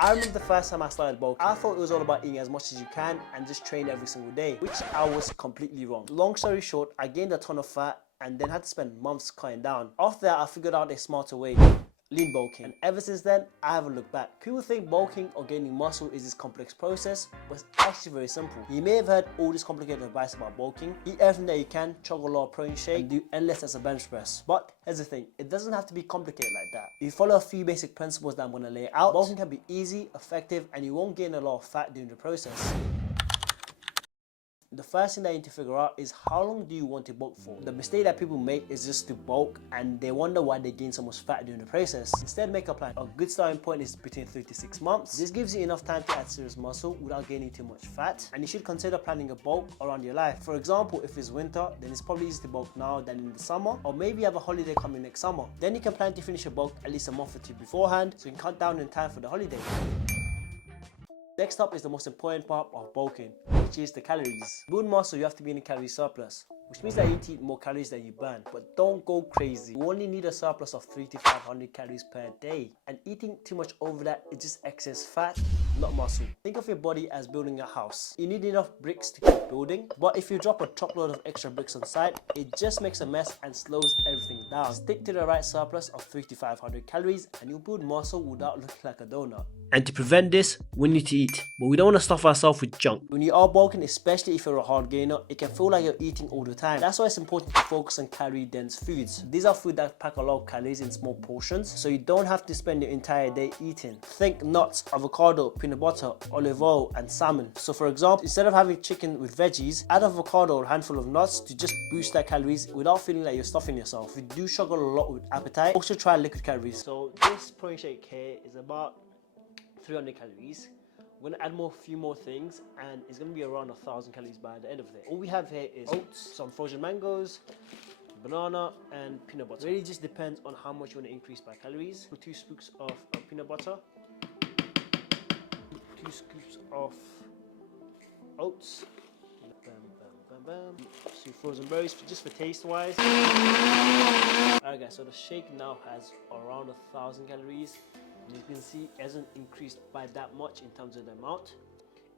I remember the first time I started bulking, I thought it was all about eating as much as you can and just train every single day, which I was completely wrong. Long story short, I gained a ton of fat and then had to spend months cutting down. After that, I figured out a smarter way. Lean bulking, and ever since then I haven't looked back. People think bulking or gaining muscle is this complex process, but it's actually very simple. You may have heard all this complicated advice about bulking: eat everything that you can, chug a lot of protein shake, and do endless as a bench press. But here's the thing, it doesn't have to be complicated like that. If you follow a few basic principles that I'm going to lay out, bulking can be easy, effective, and you won't gain a lot of fat during the process. The first thing that you need to figure out is how long do you want to bulk for. The mistake that people make is just to bulk and they wonder why they gain so much fat during the process. Instead, make a plan. A good starting point is between 3 to 6 months. This gives you enough time to add serious muscle without gaining too much fat, and you should consider planning a bulk around your life. For example, if it's winter, then it's probably easier to bulk now than in the summer, or maybe you have a holiday coming next summer. Then you can plan to finish your bulk at least a month or two beforehand so you can cut down in time for the holiday. Next up is the most important part of bulking, which is the calories. To build muscle, you have to be in a calorie surplus, which means that you need to eat more calories than you burn. But don't go crazy. You only need a surplus of 300 to 500 calories per day. And eating too much over that is just excess fat, not muscle. Think of your body as building a house. You need enough bricks to keep building, but if you drop a truckload of extra bricks on site, it just makes a mess and slows everything down. Stick to the right surplus of 300 to 500 calories and you'll build muscle without looking like a donut. And to prevent this, we need to eat, but we don't want to stuff ourselves with junk. When you are bulking, especially if you're a hard gainer, it can feel like you're eating all the time. That's why it's important to focus on calorie-dense foods. These are food that pack a lot of calories in small portions, so you don't have to spend your entire day eating. Think nuts, avocado, peanut butter, olive oil, and salmon. So for example, instead of having chicken with veggies, add avocado or a handful of nuts to just boost that calories without feeling like you're stuffing yourself. If you do struggle a lot with appetite, also try liquid calories. So this protein shake here is about 300 calories. We're gonna add a few more things and it's gonna be around 1,000 calories by the end of it. All we have here is oats, some frozen mangoes, banana, and peanut butter. It really just depends on how much you want to increase by calories. 2 scoops of peanut butter, 2 scoops of oats, bam, bam, bam, bam. Some frozen berries just for taste wise. Alright guys, so the shake now has around 1,000 calories. You can see it hasn't increased by that much in terms of the amount.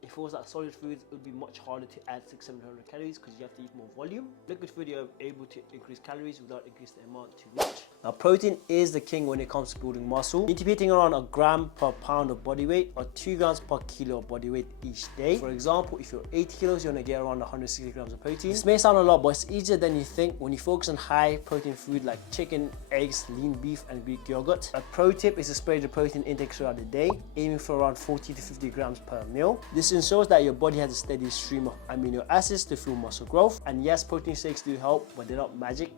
If it was like solid foods, it would be much harder to add 600-700 calories because you have to eat more volume. Liquid food, you're able to increase calories without increasing the amount too much. Now, protein is the king when it comes to building muscle. You need to be eating around 1 gram per pound of body weight or 2 grams per kilo of body weight each day. For example, if you're 80 kilos, you're gonna get around 160 grams of protein. This may sound a lot, but it's easier than you think when you focus on high protein food like chicken, eggs, lean beef, and Greek yogurt. A pro tip is to spread the protein intake throughout the day, aiming for around 40 to 50 grams per meal. This ensures that your body has a steady stream of amino acids to fuel muscle growth. And yes, protein shakes do help, but they're not magic.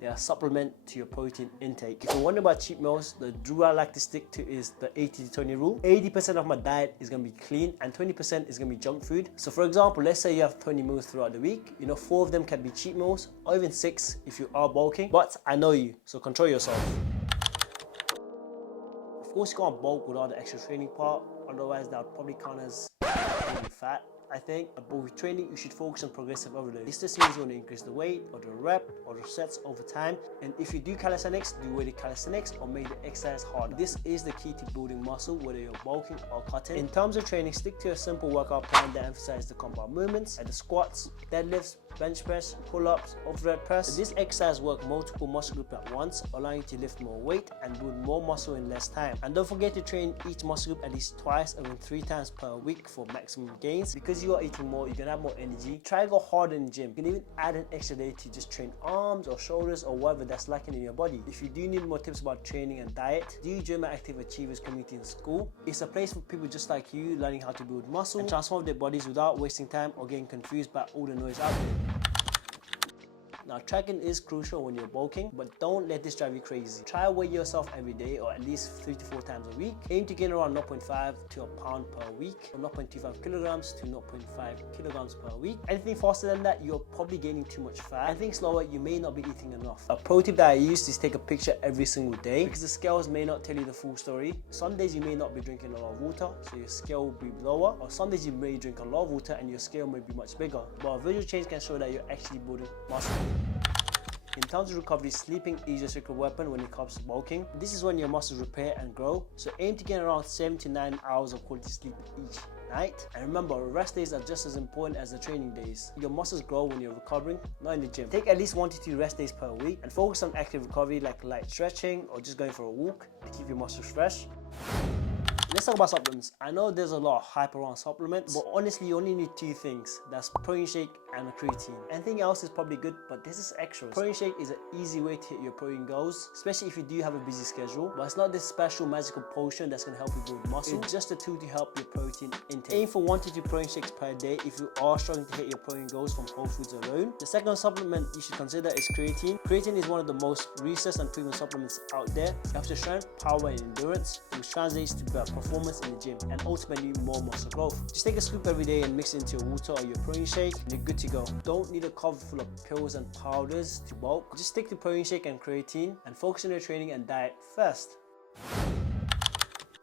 They are a supplement to your protein intake. If you're wondering about cheat meals, the rule I like to stick to is the 80-20 rule. 80% of my diet is going to be clean and 20% is going to be junk food. So for example, let's say you have 20 meals throughout the week. 4 of them can be cheat meals, or even 6 if you are bulking. But I know you, so control yourself. Of course, you can't bulk without the extra training part. Otherwise, that would probably count as fat, I think. But with training, you should focus on progressive overload. This just means you want to increase the weight or the rep or the sets over time. And if you do calisthenics, do weighted calisthenics or make the exercise hard. This is the key to building muscle, whether you're bulking or cutting. In terms of training, stick to a simple workout plan that emphasizes the compound movements like the squats, deadlifts, bench press, pull-ups, overhead press. This exercise works multiple muscle groups at once, allowing you to lift more weight and build more muscle in less time. And don't forget to train each muscle group at least twice or even 3 times per week for maximum gains. Because you are eating more, you're gonna have more energy. Try to go hard in the gym. You can even add an extra day to just train arms or shoulders or whatever that's lacking in your body. If you do need more tips about training and diet, do join my Active Achievers community in school. It's a place for people just like you learning how to build muscle and transform their bodies without wasting time or getting confused by all the noise out there. Now, tracking is crucial when you're bulking, but don't let this drive you crazy. Try weigh yourself every day or at least 3 to 4 times a week. Aim to gain around 0.5 to a pound per week or 0.25 kilograms to 0.5 kilograms per week. Anything faster than that, you're probably gaining too much fat. Anything slower, you may not be eating enough. A pro tip that I use is take a picture every single day because the scales may not tell you the full story. Some days you may not be drinking a lot of water, so your scale will be lower, or some days you may drink a lot of water and your scale may be much bigger. But a visual change can show that you're actually building muscle. In terms of recovery, sleeping is your secret weapon when it comes to bulking. This is when your muscles repair and grow, so aim to get around 7 to 9 hours of quality sleep each night. And remember, rest days are just as important as the training days. Your muscles grow when you're recovering, not in the gym. Take at least 1 to 2 rest days per week and focus on active recovery like light stretching or just going for a walk to keep your muscles fresh. Let's talk about supplements. I know there's a lot of hype around supplements, but honestly you only need 2 things. That's protein shake and a creatine. Anything else is probably good, but this is extras. Protein shake is an easy way to hit your protein goals, especially if you do have a busy schedule, but it's not this special magical potion that's going to help you build muscle. It's just a tool to help your protein intake. Aim for 1 to 2 protein shakes per day if you are struggling to hit your protein goals from whole foods alone. The second supplement you should consider is creatine. Creatine is one of the most researched and proven supplements out there. It helps your strength, power and endurance, which translates to better performance in the gym and ultimately more muscle growth. Just take a scoop every day and mix it into your water or your protein shake and you're good to go. Don't need a cover full of pills and powders to bulk. Just stick to protein shake and creatine and focus on your training and diet first.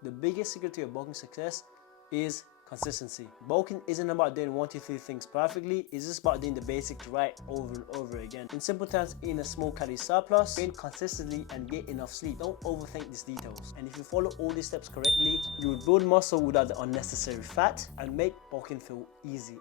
The biggest secret to your bulking success is consistency. Bulking isn't about doing 1 to 3 things perfectly, it's just about doing the basics right over and over again. In simple terms, in a small calorie surplus, train consistently and get enough sleep. Don't overthink these details. And if you follow all these steps correctly, you will build muscle without the unnecessary fat and make bulking feel easy.